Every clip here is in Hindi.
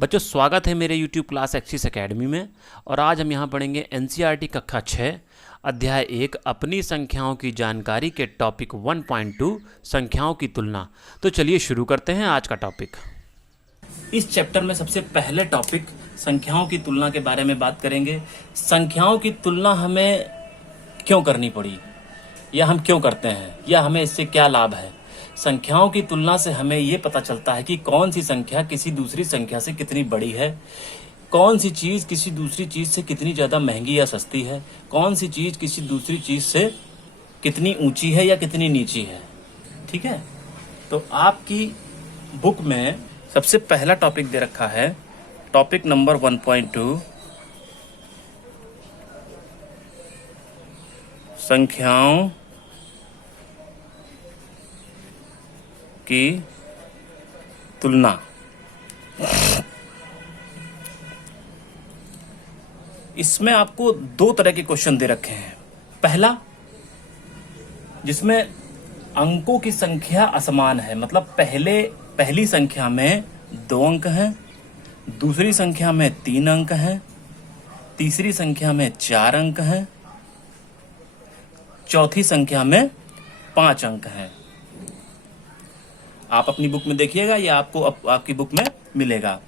बच्चों स्वागत है मेरे YouTube क्लास एक्सिस एकेडमी में। और आज हम यहाँ पढ़ेंगे NCERT कक्षा 6 अध्याय 1 अपनी संख्याओं की जानकारी के टॉपिक 1.2 संख्याओं की तुलना। तो चलिए शुरू करते हैं आज का टॉपिक। इस चैप्टर में सबसे पहले टॉपिक संख्याओं की तुलना के बारे में बात करेंगे। संख्याओं की तुलना हमें क्यों करनी पड़ी, या हम क्यों करते हैं, या हमें इससे क्या लाभ है। संख्याओं की तुलना से हमें ये पता चलता है कि कौन सी संख्या किसी दूसरी संख्या से कितनी बड़ी है, कौन सी चीज़ किसी दूसरी चीज़ से कितनी ज़्यादा महंगी या सस्ती है, कौन सी चीज़ किसी दूसरी चीज़ से कितनी ऊंची है या कितनी नीची है। ठीक है, तो आपकी बुक में सबसे पहला टॉपिक दे रखा है, टॉपिक नंबर 1.2 संख्याओं की तुलना। इसमें आपको दो तरह के क्वेश्चन दे रखे हैं। पहला, जिसमें अंकों की संख्या असमान है, मतलब पहली संख्या में 2 अंक हैं, दूसरी संख्या में 3 अंक हैं, तीसरी संख्या में 4 अंक हैं, चौथी संख्या में 5 अंक हैं। आप अपनी बुक में देखिएगा, या आपको आपकी बुक में मिलेगा।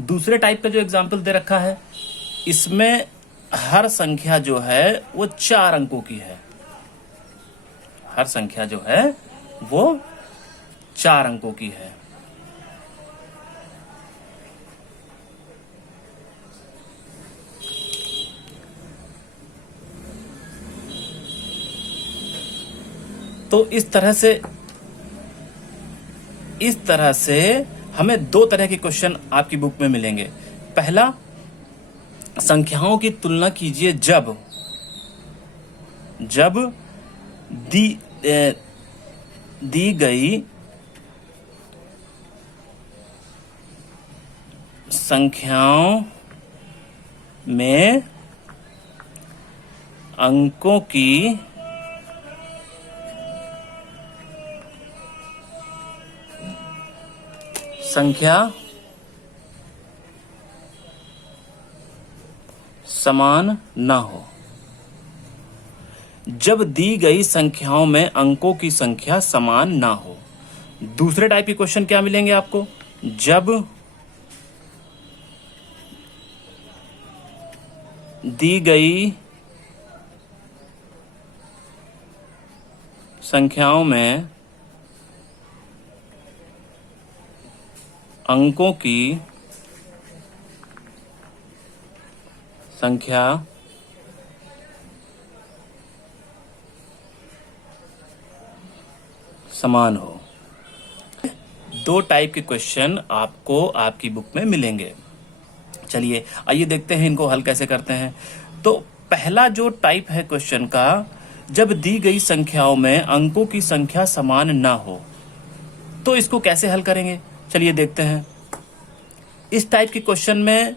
दूसरे टाइप का जो एग्जाम्पल दे रखा है, इसमें हर संख्या जो है वो 4 अंकों की है। हर संख्या जो है वो 4 अंकों की है। तो इस तरह से हमें दो तरह के क्वेश्चन आपकी बुक में मिलेंगे। पहला, संख्याओं की तुलना कीजिए जब दी गई संख्याओं में अंकों की संख्या समान न हो। जब दी गई संख्याओं में अंकों की संख्या समान ना हो। दूसरे टाइप के क्वेश्चन क्या मिलेंगे आपको, जब दी गई संख्याओं में अंकों की संख्या समान हो। दो टाइप के क्वेश्चन आपको आपकी बुक में मिलेंगे। चलिए आइए देखते हैं इनको हल कैसे करते हैं। तो पहला जो टाइप है क्वेश्चन का, जब दी गई संख्याओं में अंकों की संख्या समान ना हो, तो इसको कैसे हल करेंगे, चलिए देखते हैं। इस टाइप के क्वेश्चन में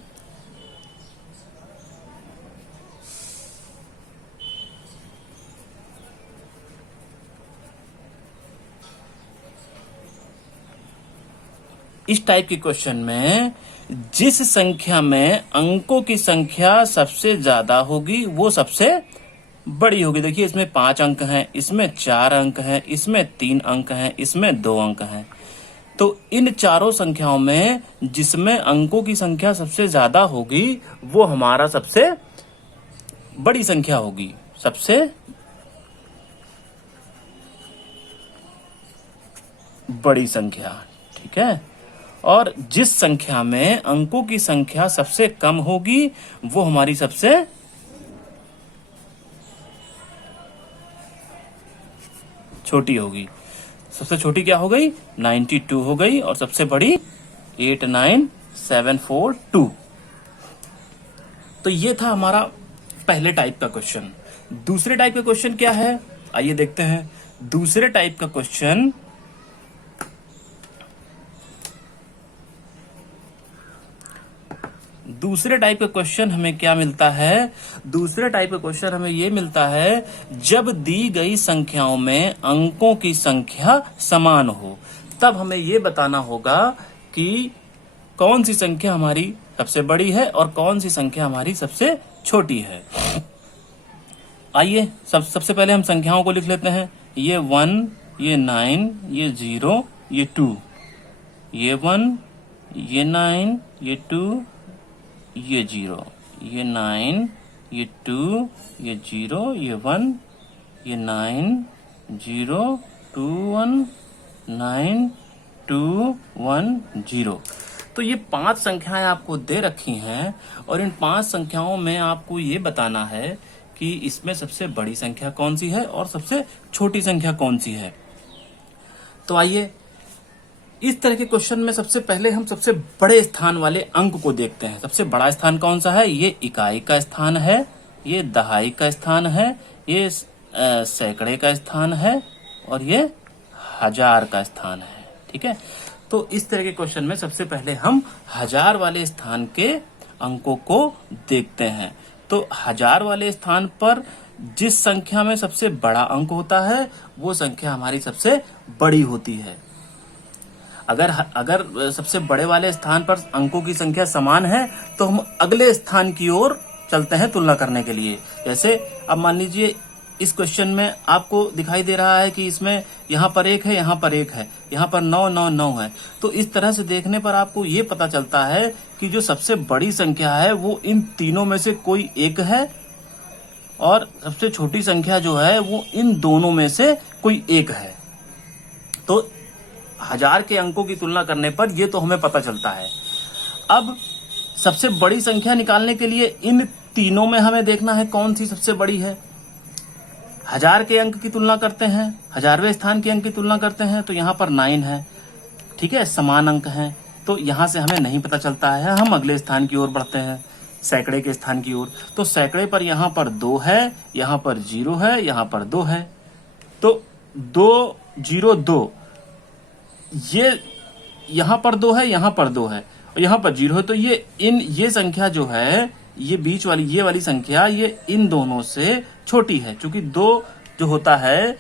जिस संख्या में अंकों की संख्या सबसे ज्यादा होगी वो सबसे बड़ी होगी। देखिए इसमें 5 अंक हैं, इसमें 4 अंक हैं, इसमें 3 अंक हैं, इसमें 2 अंक हैं। तो इन चारों संख्याओं में जिसमें अंकों की संख्या सबसे ज्यादा होगी वो हमारा सबसे बड़ी संख्या होगी, सबसे बड़ी संख्या। ठीक है, और जिस संख्या में अंकों की संख्या सबसे कम होगी वो हमारी सबसे छोटी होगी। सबसे छोटी क्या हो गई, 92 हो गई, और सबसे बड़ी 89742। तो ये था हमारा पहले टाइप का क्वेश्चन। दूसरे टाइप का क्वेश्चन क्या है, आइए देखते हैं। दूसरे टाइप का क्वेश्चन, हमें क्या मिलता है, दूसरे टाइप का क्वेश्चन हमें ये मिलता है, जब दी गई संख्याओं में अंकों की संख्या समान हो। तब हमें ये बताना होगा कि कौन सी संख्या हमारी सबसे बड़ी है और कौन सी संख्या हमारी सबसे छोटी है। आइए सबसे पहले हम संख्याओं को लिख लेते हैं। ये 1, ये 9, ये 0, ये 2, ये 1, ये 9, ये 2, ये 0, ये 9, ये 2, ये 0, ये 1, ये 9, 0, 2, 1, 9, 2, 1, 0। तो ये 5 संख्याएं आपको दे रखी हैं और इन 5 संख्याओं में आपको ये बताना है कि इसमें सबसे बड़ी संख्या कौन सी है और सबसे छोटी संख्या कौन सी है। तो आइए इस तरह के क्वेश्चन में सबसे पहले हम सबसे बड़े स्थान वाले अंक को देखते हैं। सबसे बड़ा स्थान कौन सा है? ये इकाई का स्थान है, ये दहाई का स्थान है, ये सैकड़े का स्थान है और ये हजार का स्थान है। ठीक है, तो इस तरह के क्वेश्चन में सबसे पहले हम हजार वाले स्थान के अंकों को देखते हैं। तो हजार वाले स्थान पर जिस संख्या में सबसे बड़ा अंक होता है वो संख्या हमारी सबसे बड़ी होती है। अगर सबसे बड़े वाले स्थान पर अंकों की संख्या समान है तो हम अगले स्थान की ओर चलते हैं तुलना करने के लिए। जैसे अब मान लीजिए इस क्वेश्चन में आपको दिखाई दे रहा है कि इसमें यहाँ पर 1 है, यहाँ पर 1 है, यहाँ पर 9, 9, 9 है। तो इस तरह से देखने पर आपको ये पता चलता है कि जो सबसे बड़ी संख्या है वो इन तीनों में से कोई एक है और सबसे छोटी संख्या जो है वो इन दोनों में से कोई एक है। तो हजार के अंकों की तुलना करने पर ये तो हमें पता चलता है। अब सबसे बड़ी संख्या निकालने के लिए इन तीनों में हमें देखना है कौन सी सबसे बड़ी है। हजार के अंक की तुलना करते हैं, हजारवें स्थान के अंक की तुलना करते हैं तो यहाँ पर 9 है। ठीक है, समान अंक हैं, तो यहाँ से हमें नहीं पता चलता है। हम अगले स्थान की ओर बढ़ते हैं, सैकड़े के स्थान की ओर। तो सैकड़े पर यहाँ पर 2 है, यहाँ पर 0 है, यहाँ पर 2 है। तो 2, 0, 2, ये यहाँ पर 2 है, यहाँ पर 2 है और यहाँ पर 0 है। तो ये संख्या जो है, ये बीच वाली ये वाली संख्या ये इन दोनों से छोटी है, क्योंकि 2 जो होता है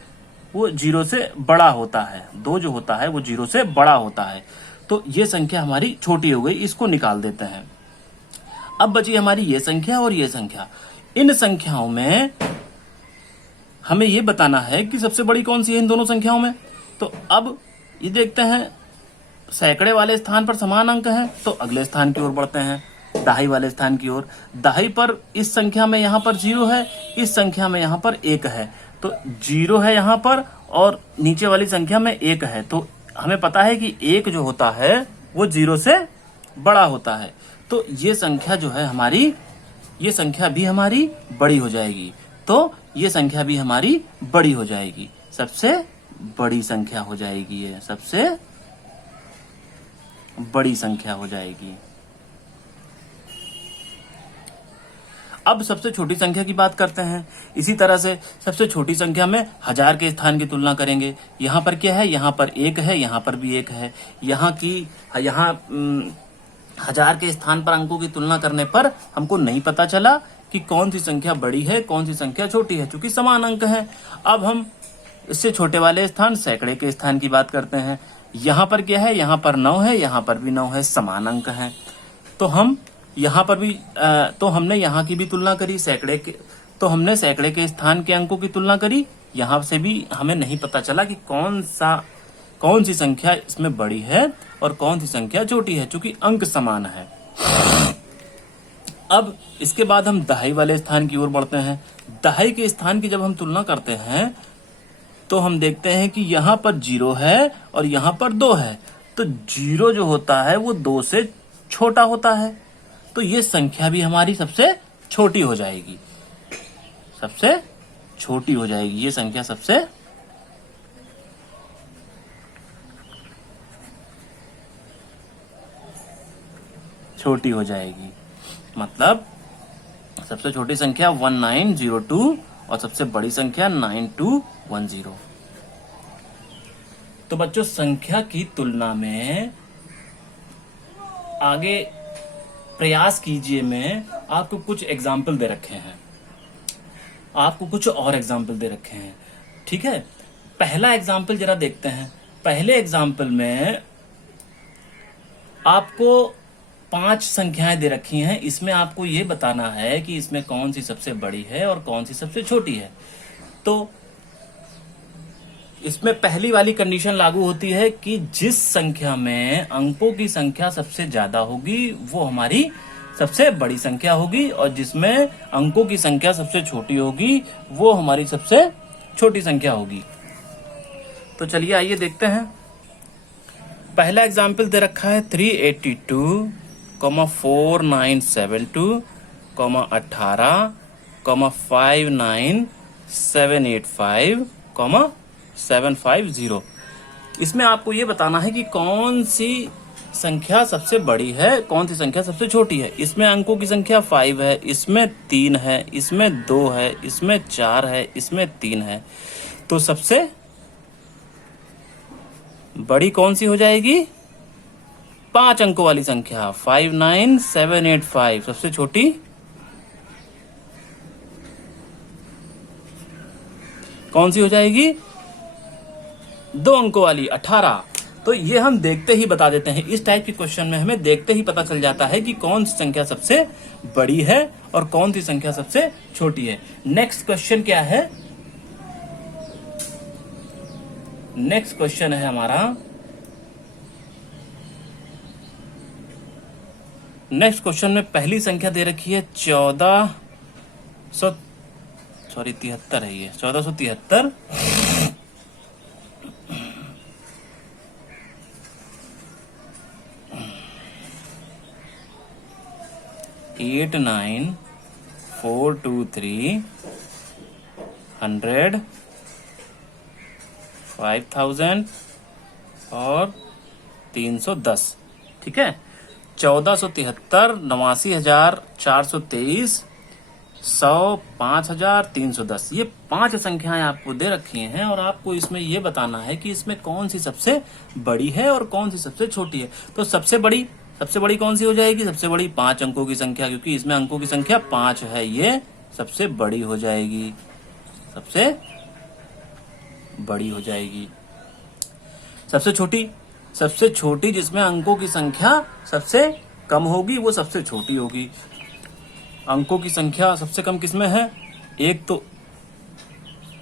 वो 0 से बड़ा होता है। 2 जो होता है वो 0 से बड़ा होता है। तो ये संख्या हमारी छोटी हो गई, इसको निकाल देते हैं। अब बची हमारी ये संख्या और ये संख्या। इन संख्याओं में हमें ये बताना है कि सबसे बड़ी कौन सी है इन दोनों संख्याओं में। तो अब ये देखते हैं, सैकड़े वाले स्थान पर समान अंक हैं तो अगले स्थान की ओर बढ़ते हैं, दहाई वाले स्थान की ओर। दहाई पर इस संख्या में यहाँ पर 0 है, इस संख्या में यहाँ पर 1 है। तो 0 है यहाँ पर और नीचे वाली संख्या में 1 है। तो हमें पता है कि 1 जो होता है वो 0 से बड़ा होता है। तो ये संख्या जो है हमारी, ये संख्या भी हमारी बड़ी हो जाएगी। तो ये संख्या भी हमारी बड़ी हो जाएगी, सबसे बड़ी संख्या हो जाएगी, ये सबसे बड़ी संख्या हो जाएगी। अब सबसे छोटी संख्या की बात करते हैं। इसी तरह से सबसे छोटी संख्या में हजार के स्थान की तुलना करेंगे। यहाँ पर क्या है? यहाँ पर 1 है, यहाँ पर भी 1 है। यहाँ हजार के स्थान पर अंकों की तुलना करने पर हमको नहीं पता चला कि कौन सी संख्या बड़ी है, कौन सी संख्या छोटी है, क्योंकि समान अंक है। अब हम इससे छोटे वाले स्थान सैकड़े के स्थान की बात करते हैं। यहाँ पर क्या है? यहाँ पर 9 है, यहाँ पर भी 9 है, समान अंक है। तो हम यहाँ पर भी तो हमने यहाँ की भी तुलना करी, तो हमने सैकड़े के स्थान के अंकों की तुलना करी। यहाँ से भी हमें नहीं पता चला कि कौन सी संख्या इसमें बड़ी है और कौन सी संख्या छोटी है, क्योंकि अंक समान है। अब इसके बाद हम दहाई वाले स्थान की ओर बढ़ते हैं। दहाई के स्थान की जब हम तुलना करते हैं तो हम देखते हैं कि यहाँ पर 0 है और यहाँ पर 2 है। तो 0 जो होता है वो 2 से छोटा होता है। तो ये संख्या भी हमारी सबसे छोटी हो जाएगी, सबसे छोटी हो जाएगी। ये संख्या सबसे छोटी हो जाएगी। मतलब सबसे छोटी संख्या 1902 और सबसे बड़ी संख्या 9210। तो बच्चों, संख्या की तुलना में आगे प्रयास कीजिए में आपको कुछ एग्जाम्पल दे रखे हैं, आपको कुछ और एग्जाम्पल दे रखे हैं। ठीक है, पहला एग्जाम्पल जरा देखते हैं। पहले एग्जाम्पल में आपको 5 संख्याएं दे रखी हैं, इसमें आपको ये बताना है कि इसमें कौन सी सबसे बड़ी है और कौन सी सबसे छोटी है। तो इसमें पहली वाली कंडीशन लागू होती है कि जिस संख्या में अंकों की संख्या सबसे ज्यादा होगी वो हमारी सबसे बड़ी संख्या होगी, और जिसमें अंकों की संख्या सबसे छोटी होगी वो हमारी सबसे छोटी संख्या होगी। तो चलिए आइए देखते हैं। पहला एग्जाम्पल दे रखा है 382, 4972, 18, 59785, 750। इसमें आपको ये बताना है कि कौन सी संख्या सबसे बड़ी है, कौन सी संख्या सबसे छोटी है। इसमें अंकों की संख्या 5 है, इसमें 3 है, इसमें 2 है, इसमें 4 है, इसमें 3 है। तो सबसे बड़ी कौन सी हो जाएगी? 5 अंकों वाली संख्या 59785। सबसे छोटी कौन सी हो जाएगी? 2 अंकों वाली 18। तो ये हम देखते ही बता देते हैं। इस टाइप के क्वेश्चन में हमें देखते ही पता चल जाता है कि कौन सी संख्या सबसे बड़ी है और कौन सी संख्या सबसे छोटी है। नेक्स्ट क्वेश्चन क्या है? नेक्स्ट क्वेश्चन है हमारा, नेक्स्ट क्वेश्चन में पहली संख्या दे रखी है 73 है, ये 1473। 89423 100 5000 और 310। ठीक है, 1473, 89,423, 100, 5,310। ये 5 संख्याएं आपको दे रखी हैं और आपको इसमें ये बताना है कि इसमें कौन सी सबसे बड़ी है और कौन सी सबसे छोटी है। तो सबसे बड़ी कौन सी हो जाएगी? सबसे बड़ी 5 अंकों की संख्या, क्योंकि इसमें अंकों की संख्या 5 है, ये सबसे बड़ी हो जाएगी, सबसे बड़ी हो जाएगी। सबसे छोटी जिसमें अंकों की संख्या सबसे कम होगी वो सबसे छोटी होगी। अंकों की संख्या सबसे कम किसमें है? एक तो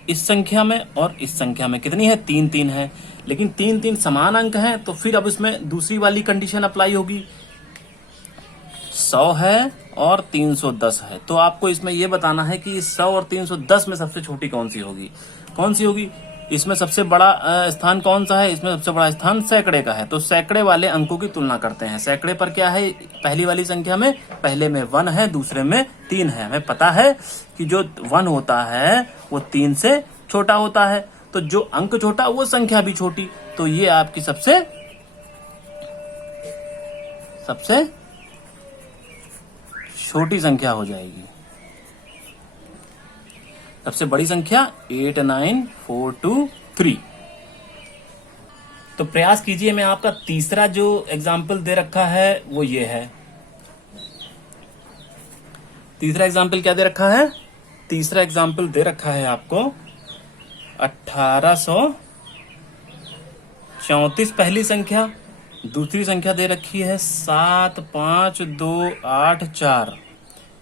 इस संख्या में और इस संख्या में। कितनी है? 3 है, लेकिन 3 समान अंक हैं, तो फिर अब इसमें दूसरी वाली कंडीशन अप्लाई होगी। 100 है और 310 है, तो आपको इसमें यह बताना है कि 100 और 310 में सबसे छोटी कौन सी होगी? इसमें सबसे बड़ा स्थान कौन सा है? इसमें सबसे बड़ा स्थान सैकड़े का है, तो सैकड़े वाले अंकों की तुलना करते हैं। सैकड़े पर क्या है? पहली वाली संख्या में पहले में 1 है, दूसरे में 3 है। हमें पता है कि जो 1 होता है वो 3 से छोटा होता है, तो जो अंक छोटा वो संख्या भी छोटी। तो ये आपकी सबसे छोटी संख्या हो जाएगी। सबसे बड़ी संख्या 89423। तो प्रयास कीजिए। मैं आपका तीसरा जो एग्जाम्पल दे रखा है वो ये है। तीसरा एग्जाम्पल क्या दे रखा है? तीसरा एग्जाम्पल दे रखा है आपको 1834 पहली संख्या, दूसरी संख्या दे रखी है 75284,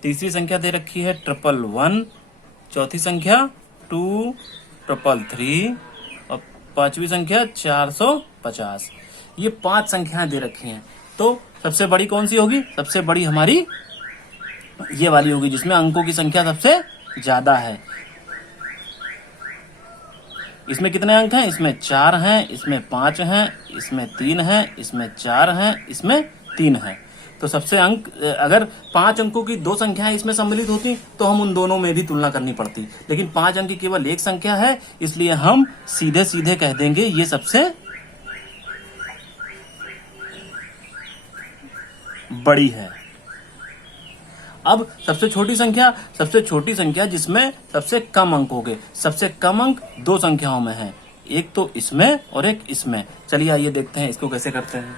तीसरी संख्या दे रखी है 111, चौथी संख्या 2333 और पांचवी संख्या 450। ये 5 संख्याएं दे रखी हैं। तो सबसे बड़ी कौन सी होगी? सबसे बड़ी हमारी ये वाली होगी जिसमें अंकों की संख्या सबसे ज्यादा है। इसमें कितने अंक हैं? इसमें 4 हैं, इसमें 5 हैं, इसमें 3 हैं, इसमें 4 हैं, इसमें 3 हैं। तो सबसे अंक, अगर 5 अंकों की 2 संख्याएं इसमें सम्मिलित होती तो हम उन दोनों में भी तुलना करनी पड़ती, लेकिन 5 अंक की केवल एक संख्या है, इसलिए हम सीधे सीधे कह देंगे ये सबसे बड़ी है। अब सबसे छोटी संख्या जिसमें सबसे कम अंक होंगे। सबसे कम अंक 2 संख्याओं में है, एक तो इसमें और एक इसमें। चलिए आइए देखते हैं इसको कैसे करते हैं।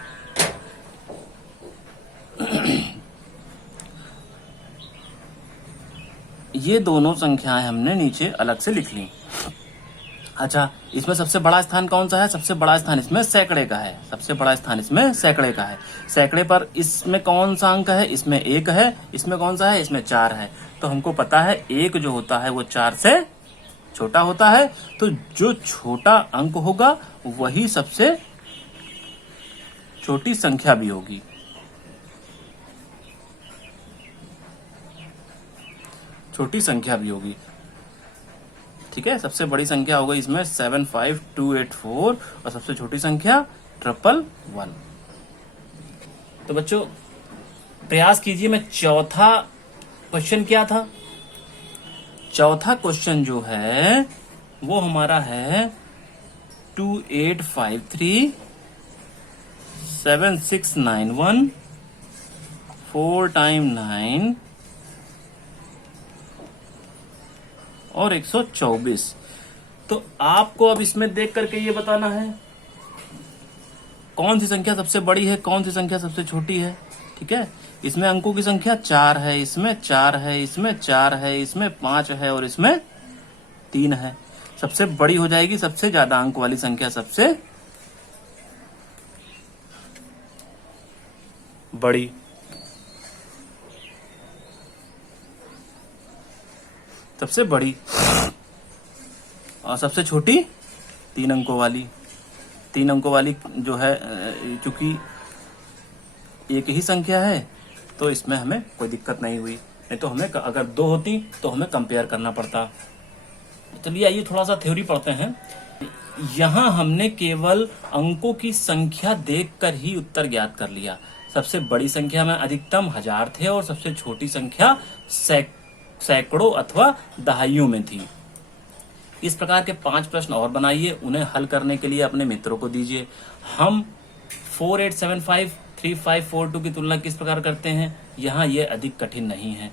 ये दोनों संख्याएं हमने नीचे अलग से लिख ली। अच्छा, इसमें सबसे बड़ा स्थान कौन सा है? सबसे बड़ा स्थान इसमें सैकड़े का है। सबसे बड़ा स्थान इसमें सैकड़े का है। सैकड़े पर इसमें कौन सा अंक है? इसमें 1 है। इसमें कौन सा है? इसमें 4 है। तो हमको पता है 1 जो होता है वो 4 से छोटा होता है। तो जो छोटा अंक होगा वही सबसे छोटी संख्या भी होगी। छोटी संख्या भी होगी। ठीक है, सबसे बड़ी संख्या हो गई इसमें 75284 और सबसे छोटी संख्या 111। तो बच्चों प्रयास कीजिए। मैं चौथा क्वेश्चन क्या था? चौथा क्वेश्चन जो है वो हमारा है 2853 7691 4 टाइम 9 और 124। तो आपको अब इसमें देख करके ये बताना है कौन सी संख्या सबसे बड़ी है, कौन सी संख्या सबसे छोटी है। ठीक है, इसमें अंकों की संख्या 4 है, इसमें 4 है, इसमें 4 है, इसमें 5 है और इसमें 3 है। सबसे बड़ी हो जाएगी सबसे ज्यादा अंक वाली संख्या सबसे बड़ी। सबसे बड़ी और सबसे छोटी 3 अंकों वाली। 3 अंकों वाली जो है, चूंकि एक ही संख्या है तो इसमें हमें कोई दिक्कत नहीं हुई। नहीं तो हमें अगर 2 होती तो हमें कंपेयर करना पड़ता। चलिए आइए थोड़ा सा थ्योरी पढ़ते हैं। यहाँ हमने केवल अंकों की संख्या देखकर ही उत्तर ज्ञात कर लिया। सबसे बड़ी संख्या में अधिकतम 1000 थे और सबसे छोटी संख्या सैकड़ों अथवा दहाइयों में थी। इस प्रकार के 5 प्रश्न और बनाइए, उन्हें हल करने के लिए अपने मित्रों को दीजिए। हम 4875 3542 की तुलना किस प्रकार करते हैं? यहाँ ये अधिक कठिन नहीं है।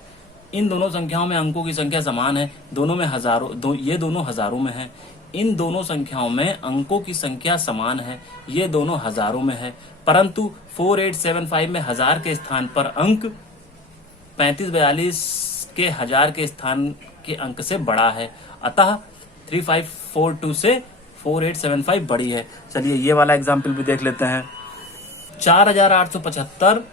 इन दोनों संख्याओं में अंकों की संख्या समान है, दोनों में हजारों, ये दोनों हजारों में है। इन दोनों संख्याओं में अंकों की संख्या समान है, ये दोनों हजारों में है। परंतु 4875 में 1000 के स्थान पर अंक 3542 के 1000 के स्थान के अंक से बड़ा है। अतः 3542 से 4875 बड़ी है। चलिए ये वाला एग्जाम्पल भी देख लेते हैं। 4875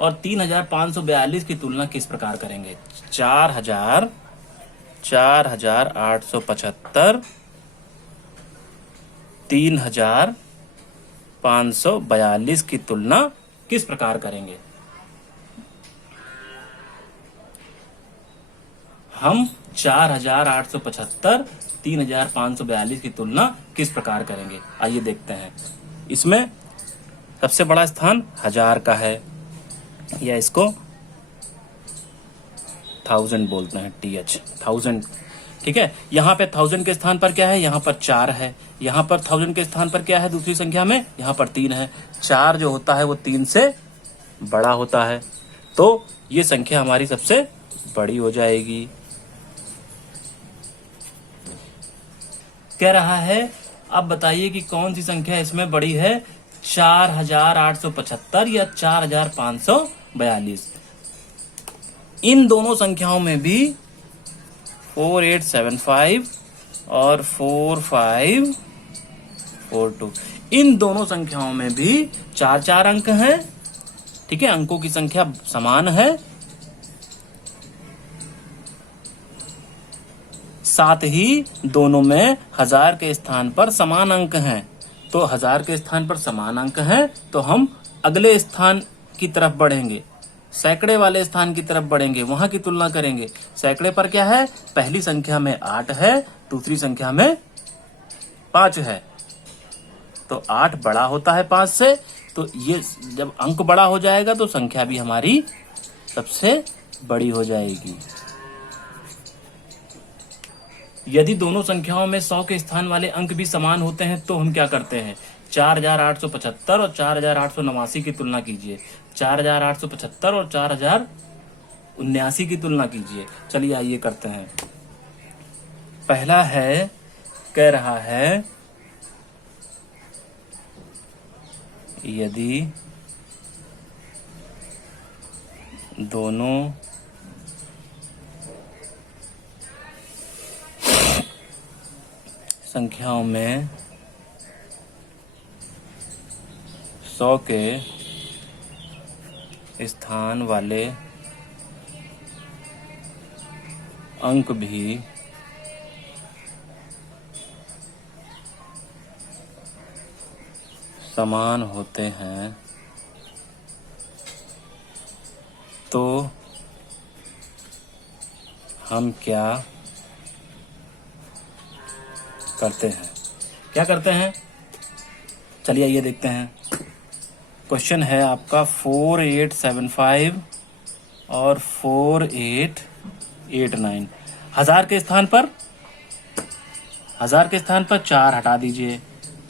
और 3542 की तुलना किस प्रकार करेंगे? 4875 3542 की तुलना किस प्रकार करेंगे? हम 4875 3542 की तुलना किस प्रकार करेंगे? आइए देखते हैं। इसमें सबसे बड़ा स्थान 1000 का है, या इसको 1000 बोलते हैं, TH 1000। ठीक है, यहाँ पे 1000 के स्थान पर क्या है? यहाँ पर 4 है। यहाँ पर 1000 के स्थान पर क्या है दूसरी संख्या में? यहाँ पर 3 है। 4 जो होता है वो 3 से बड़ा होता है, तो ये संख्या हमारी सबसे बड़ी हो जाएगी। कह रहा है अब बताइए कि कौन सी संख्या इसमें बड़ी है? 4875 या 4542। इन दोनों संख्याओं में भी 4875 और 4542, इन दोनों संख्याओं में भी 4 अंक हैं। ठीक है, अंकों की संख्या समान है, साथ ही दोनों में 1000 के स्थान पर समान अंक हैं। तो 1000 के स्थान पर समान अंक हैं तो हम अगले स्थान की तरफ बढ़ेंगे, सैकड़े वाले स्थान की तरफ बढ़ेंगे, वहां की तुलना करेंगे। सैकड़े पर क्या है? पहली संख्या में 8 है, दूसरी संख्या में 5 है, तो 8 बड़ा होता है 5 से। तो ये जब अंक बड़ा हो जाएगा तो संख्या भी हमारी सबसे बड़ी हो जाएगी। यदि दोनों संख्याओं में 100 के स्थान वाले अंक भी समान होते हैं तो हम क्या करते हैं? 4875 और 4879 की तुलना कीजिए। 4875 और 4079 की तुलना कीजिए। चलिए आइए करते हैं। पहला है, कह रहा है यदि दोनों संख्याओं में 100 के स्थान वाले अंक भी समान होते हैं तो हम क्या करते हैं? क्या करते हैं? चलिए आइए देखते हैं। क्वेश्चन है आपका 4875 और 4889। हजार के स्थान पर 4 हटा दीजिए,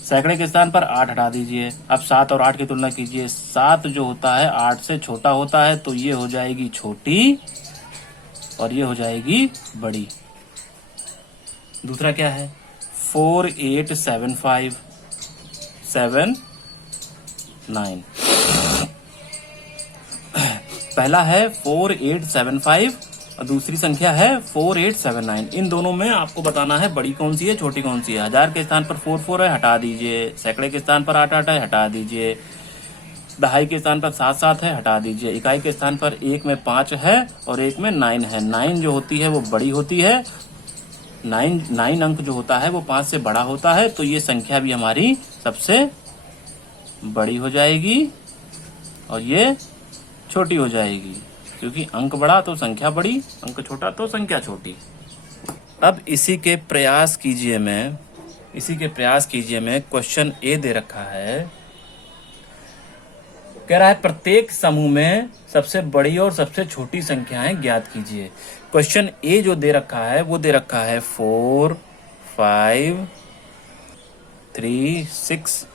सैकड़े के स्थान पर 8 हटा दीजिए। अब 7 और 8 की तुलना कीजिए। 7 जो होता है 8 से छोटा होता है, तो ये हो जाएगी छोटी और ये हो जाएगी बड़ी। दूसरा क्या है? 4875 79। पहला है 4875 और दूसरी संख्या है 4879। इन दोनों में आपको बताना है बड़ी कौन सी है, छोटी कौन सी है। हजार के स्थान पर 4 है, हटा दीजिए। सैकड़े के स्थान पर 8 है, हटा दीजिए। दहाई के स्थान पर 7 है, हटा दीजिए। इकाई के स्थान पर एक में 5 है और एक में 9 है। 9 जो होती है वो बड़ी होती है। 9 अंक जो होता है वो 5 से बड़ा होता है, तो ये संख्या भी हमारी सबसे बड़ी हो जाएगी और ये छोटी हो जाएगी, क्योंकि अंक बड़ा तो संख्या बड़ी, अंक छोटा तो संख्या छोटी। अब इसी के प्रयास कीजिए में क्वेश्चन ए दे रखा है। कह रहा है प्रत्येक समूह में सबसे बड़ी और सबसे छोटी संख्याएं ज्ञात कीजिए। क्वेश्चन ए जो दे रखा है वो दे रखा है 4 5 3 6।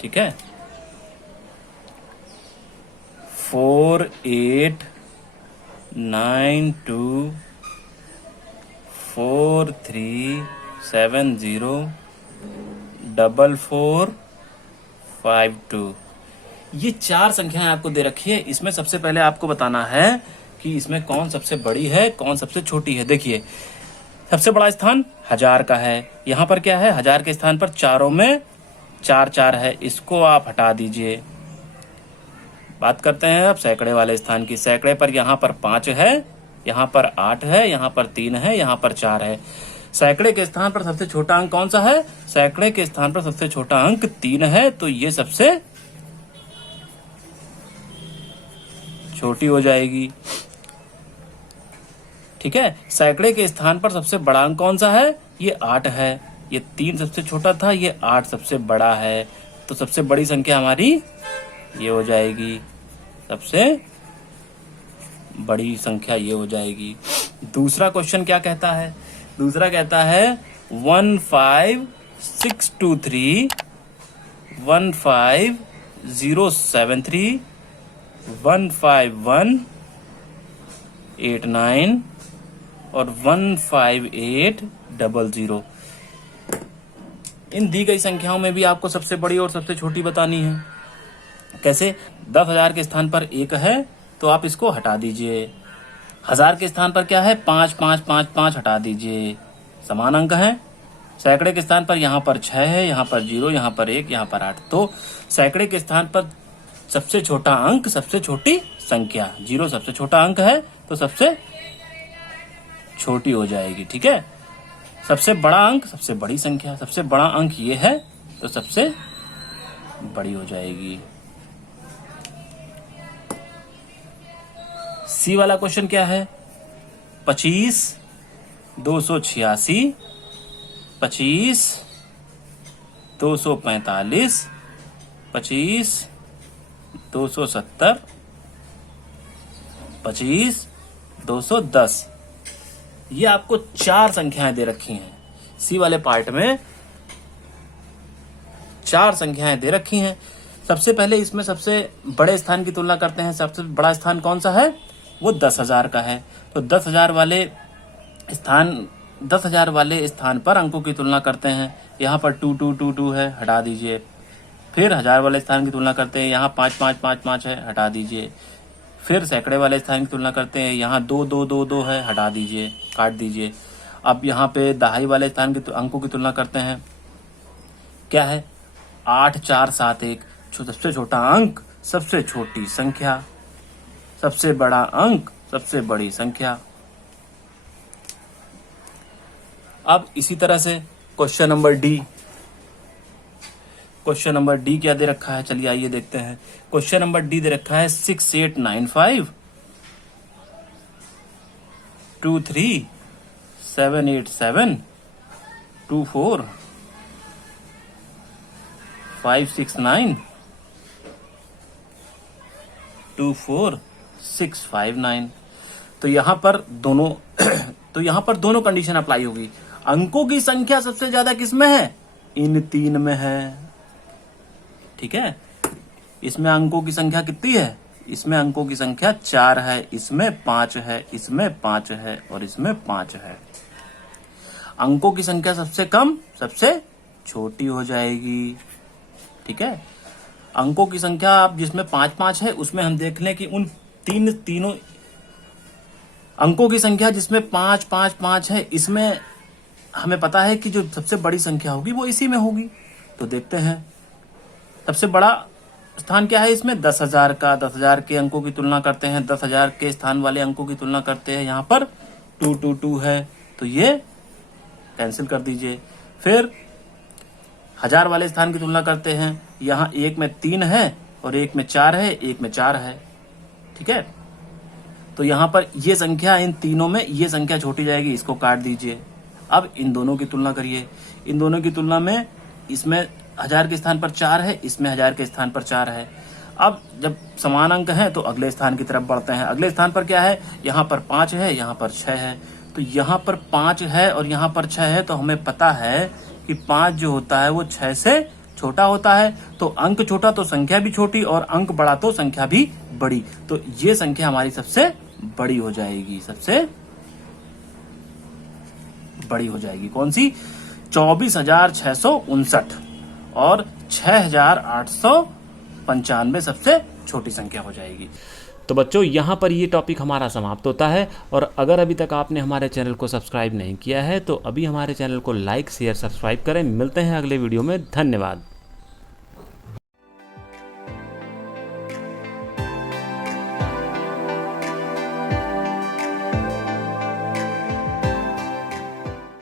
ठीक है, 4 8 9 2 4 3 7 0 4 4 5 2। ये 4 संख्याएं आपको दे रखी है। इसमें सबसे पहले आपको बताना है कि इसमें कौन सबसे बड़ी है, कौन सबसे छोटी है। देखिए, सबसे बड़ा स्थान हजार का है। यहाँ पर क्या है? हजार के स्थान पर चारों में 4 है, इसको आप हटा दीजिए। बात करते हैं अब सैकड़े वाले स्थान की। सैकड़े पर यहाँ पर 5 है, यहाँ पर 8 है, यहाँ पर 3 है, यहाँ पर 4 है। सैकड़े के स्थान पर सबसे छोटा अंक कौन सा है? सैकड़े के स्थान पर सबसे छोटा अंक 3 है, तो ये सबसे छोटी हो जाएगी। ठीक है, सैकड़े के स्थान पर सबसे बड़ा अंक कौन सा है? ये 8 है। ये 3 सबसे छोटा था, ये 8 सबसे बड़ा है, तो सबसे बड़ी संख्या हमारी ये हो जाएगी। सबसे बड़ी संख्या ये हो जाएगी। दूसरा क्वेश्चन क्या कहता है? दूसरा कहता है 15623 15073 15189 और 15800। इन दी गई संख्याओं में भी आपको सबसे बड़ी और सबसे छोटी बतानी है। कैसे? 10,000 के स्थान पर 1 है, तो आप इसको हटा दीजिए। हजार के स्थान पर क्या है? 5 5 5 5 हटा दीजिए, समान अंक है। सैकड़े के स्थान पर यहाँ पर 6 है, यहाँ पर 0, यहाँ पर 1, यहाँ पर 8। तो सैकड़े के स्थान पर सबसे छोटा अंक, सबसे छोटी संख्या 0 सबसे छोटा अंक है, तो सबसे छोटी हो जाएगी। ठीक है, सबसे बड़ा अंक सबसे बड़ी संख्या, सबसे बड़ा अंक ये है, तो सबसे बड़ी हो जाएगी। सी वाला क्वेश्चन क्या है? 25 286 25 245 25 270 25 210। ये आपको 4 संख्याएं दे रखी हैं। सी वाले पार्ट में 4 संख्याएं दे रखी हैं। सबसे पहले इसमें सबसे बड़े स्थान की तुलना करते हैं। सबसे बड़ा स्थान कौन सा है? वो 10,000 का है। तो 10,000 वाले स्थान पर अंकों की तुलना करते हैं। यहाँ पर 2 2 2 2 है, हटा दीजिए। फिर हजार वाले स्थान की तुलना करते हैं, यहाँ 5 5 5 5 है, हटा दीजिए। फिर सैकड़े वाले स्थान की तुलना करते हैं, यहाँ 2 2 2 2 है, हटा दीजिए, काट दीजिए। अब यहाँ पे दहाई वाले स्थान के अंकों की तुलना करते हैं। क्या है? 8 4 7 1। सबसे छोटा अंक सबसे छोटी संख्या, सबसे बड़ा अंक सबसे बड़ी संख्या। अब इसी तरह से question number D. Question number D क्या दे रखा है? चलिए आइए देखते हैं। क्वेश्चन नंबर डी दे रखा है 6 8 9 5 2 3 7 8 7 2 4 5 6 9 2 4 6 5 9। तो यहां पर दोनों कंडीशन अप्लाई होगी। अंकों की संख्या सबसे ज्यादा किसमें है? इन 3 में है। ठीक है, इसमें अंकों की संख्या कितनी है? इसमें अंकों की संख्या 4 है, इसमें 5 है, इसमें 5 है और इसमें 5 है। अंकों की संख्या सबसे कम सबसे छोटी हो जाएगी। ठीक है, अंकों की संख्या आप जिसमें 5 5 है उसमें हम देख लें कि उन तीनों अंकों की संख्या जिसमें 5 5 5 है, इसमें हमें पता है कि जो सबसे बड़ी संख्या होगी वो इसी में होगी। तो देखते हैं सबसे बड़ा स्थान क्या है इसमें? 10,000 का। 10,000 के अंकों की तुलना करते हैं, 10,000 के स्थान वाले अंकों की तुलना करते हैं। यहाँ पर 2 2 2 है तो ये कैंसिल कर दीजिए। फिर 1000 वाले स्थान की तुलना करते हैं। यहाँ एक में 3 है और एक में 4 है, एक में 4 है। ठीक है, तो यहाँ पर ये संख्या इन तीनों में ये संख्या छोटी जाएगी, इसको काट दीजिए। अब इन दोनों की तुलना करिए। इन दोनों की तुलना में इसमें 1000 के स्थान पर 4 है, इसमें 1000 के स्थान पर 4 है। अब जब समान अंक हैं तो अगले स्थान की तरफ बढ़ते हैं। अगले स्थान पर क्या है? यहाँ पर 5 है, यहाँ पर 6 है। तो यहाँ पर 5 है और यहाँ पर 6 है, तो हमें पता है कि 5 जो होता है वो 6 से छोटा होता है। तो अंक छोटा तो संख्या भी छोटी और अंक बड़ा तो संख्या भी बड़ी। तो ये संख्या हमारी सबसे बड़ी हो जाएगी, सबसे बड़ी हो जाएगी। कौन सी? 24,659 और 6,895 सबसे छोटी संख्या हो जाएगी। तो बच्चों यहाँ पर ये टॉपिक हमारा समाप्त होता है। और अगर अभी तक आपने हमारे चैनल को सब्सक्राइब नहीं किया है तो अभी हमारे चैनल को लाइक शेयर सब्सक्राइब करें। मिलते हैं अगले वीडियो में। धन्यवाद।